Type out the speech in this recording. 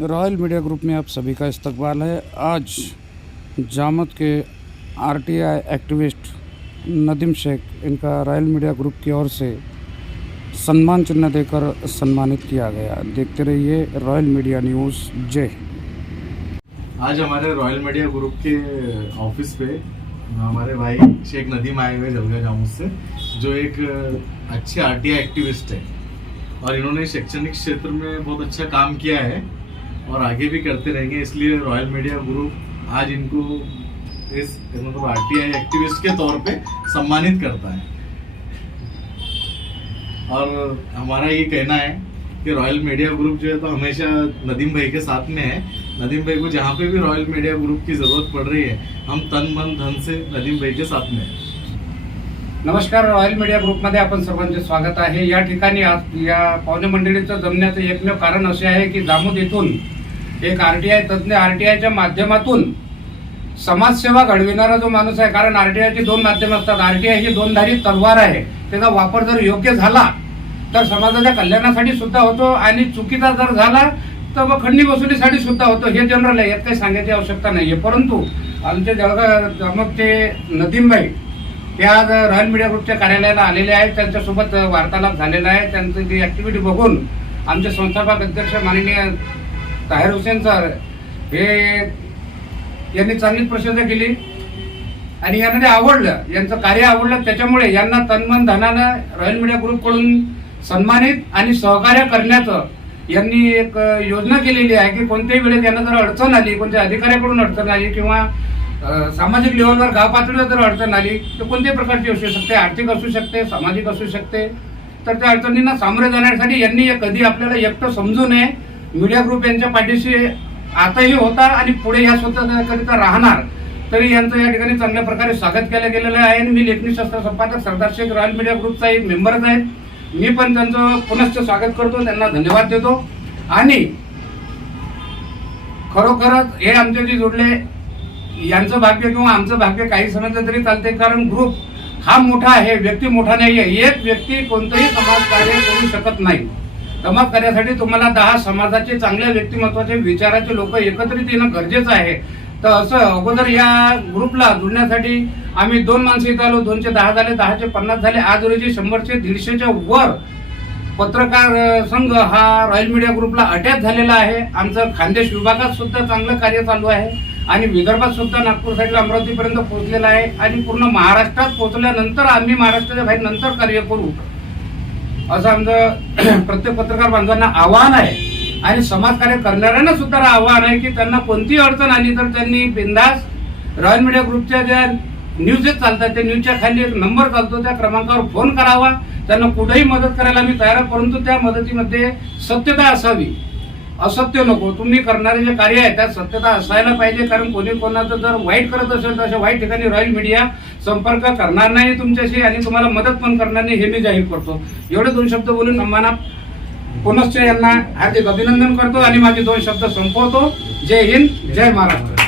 Royal media group में आप सभी का इस्तकबाल है। आज जामत के आरटीआई एक्टिविस्ट नदीम शेख इनका रॉयल मीडिया ग्रुप की ओर से सम्मान चिन्ह देकर सम्मानित किया गया। देखते रहिए रॉयल मीडिया न्यूज़। जय। आज हमारे रॉयल मीडिया ग्रुप के ऑफ़िस पे हमारे भाई शेख नदीम आए हुए जलगा जामुन से, जो एक अच्छे आरटीआई एक्टिविस्ट है। और इन्होंने शैक्षणिक क्षेत्र में बहुत अच्छा काम किया है और आगे भी करते रहेंगे, इसलिए रॉयल मीडिया ग्रुप आज इनको इस मतलब आरटीआई एक्टिविस्ट के तौर पे सम्मानित करता है। और हमारा ये कहना है कि रॉयल मीडिया ग्रुप जो है तो हमेशा नदीम भाई के साथ में है। नदीम भाई को जहाँ पे भी रॉयल मीडिया ग्रुप की जरूरत पड़ रही है हम तन मन धन से नदीम भाई के साथ में नमस्कार रॉयल मीडिया ग्रुपमध्ये आपण सर्वांचे स्वागत आहे. या ठिकाणी आज या पाहुणे मंडळीचं जमण्याचं एकमेव कारण असे आहे की जामोद येथून एक आरटीआय तज्ज्ञ आर टी आयच्या माध्यमातून समाजसेवा घडविणारा जो माणूस आहे कारण आर टी आयची दोन माध्यम असतात. आर टी आय ही दोनधारी तलवार आहे. त्याचा वापर जर योग्य झाला तर समाजाच्या कल्याणासाठी सुद्धा होतो आणि चुकीचा जर झाला तर मग खंडी वसुलीसाठी सुद्धा होतं. हे जनरल आहे यात काही सांगायची आवश्यकता नाही आहे परंतु आमचे जळगाव जामकचे नदीमबाई ते आज रॉयल मीडिया ग्रुपच्या कार्यालयाला आलेले आहेत. त्यांच्यासोबत वार्तालाप झालेला आहे. त्यांचं ती ऍक्टिव्हिटी बघून आमचे संस्थापक अध्यक्ष माननीय ताहेर हुसेन सर हे यांनी चांगलीच प्रशंसा केली. आणि यांना ते आवडलं यांचं कार्य आवडलं त्याच्यामुळे यांना तन्मन धनानं रॉयल मीडिया ग्रुपकडून सन्मानित आणि सहकार्य करण्याचं यांनी एक योजना केलेली आहे की कोणत्याही वेळेस यांना जर अडचण आली कोणत्या अधिकाऱ्याकडून अडचण आली किंवा सामाजिक लेवलवर गाव पातळीवर जर अडचण आली तर कोणत्याही प्रकारची असू शकते? आर्थिक असू शकते सामाजिक असू शकते. तर त्या अडचणींना सामोरे जाण्यासाठी यांनी कधी आपल्याला एकटं समजू नये. मीडिया ग्रुप यांच्या पाठीशी आताही होता आणि पुढे या स्वतःकरिता राहणार. तरी यांचं या ठिकाणी चांगल्या प्रकारे स्वागत केलं गेलेलं आहे. आणि मी लेखनी शास्त्र संपादक सरदार शेख रॉयल मीडिया ग्रुपचा एक मेंबरच आहे. मी पण त्यांचं पुनश्च स्वागत करतो त्यांना धन्यवाद देतो. आणि खरोखरच हे आमच्याशी जोडले यांचं भाग्य किंवा आमचं भाग्य काही समजलं तरी चालते कारण ग्रुप हा मोठा आहे व्यक्ती मोठा नाही आहे एक व्यक्ती कोणतंही समाज कार्य करू शकत नाही. समाज कार्यासाठी तुम्हाला दहा समाजाचे चांगल्या व्यक्तिमत्वाचे विचाराचे लोक एकत्रित येणं गरजेचं आहे. तर असं अगोदर या ग्रुपला जुळण्यासाठी आम्ही दोन माणसं इथं आलो. दोनशे दहा झाले दहाचे पन्नास झाले. आज रोजी शंभरचे दीडशेच्या वर पत्रकार संघ हा रॉयल मीडिया ग्रुपला अटॅच झालेला आहे. आमचं खानदेश विभागात सुद्धा चांगलं कार्य चालू आहे. आणि विदर्भात सुद्धा नागपूर साईडला अमरावतीपर्यंत पोहोचलेला आहे. आणि पूर्ण महाराष्ट्रात पोहोचल्यानंतर आम्ही महाराष्ट्राच्या बाहेर नंतर कार्य करू. असं आमचं प्रत्येक पत्रकार बांधवांना आव्हान आहे. आणि समाजकार्य करणाऱ्यांना सुद्धा आव्हान आहे की त्यांना कोणतीही अडचण आली तर त्यांनी बिंदास रॉयल मीडिया ग्रुपच्या ज्या न्यूजेस चालतात त्या न्यूजच्या खाली एक नंबर चालतो त्या क्रमांकावर फोन करावा. त्यांना कुठेही मदत करायला मी तयार आहे परंतु त्या मदतीमध्ये सत्यता असावी. असत्य नको. तुम्ही करणारे जे कार्य आहे त्यात सत्यता असायला पाहिजे कारण कोणी कोणाचं जर वाईट करत असेल तर अशा वाईट ठिकाणी रॉयल मीडिया संपर्क करणार नाही तुमच्याशी आणि तुम्हाला मदत पण करणार नाही हे मी जाहीर करतो. एवढे दोन शब्द बोलून आम्हाला पुनश्च यांना हार्दिक अभिनंदन करतो आणि माझे दोन शब्द संपवतो. जय हिंद जय महाराष्ट्र.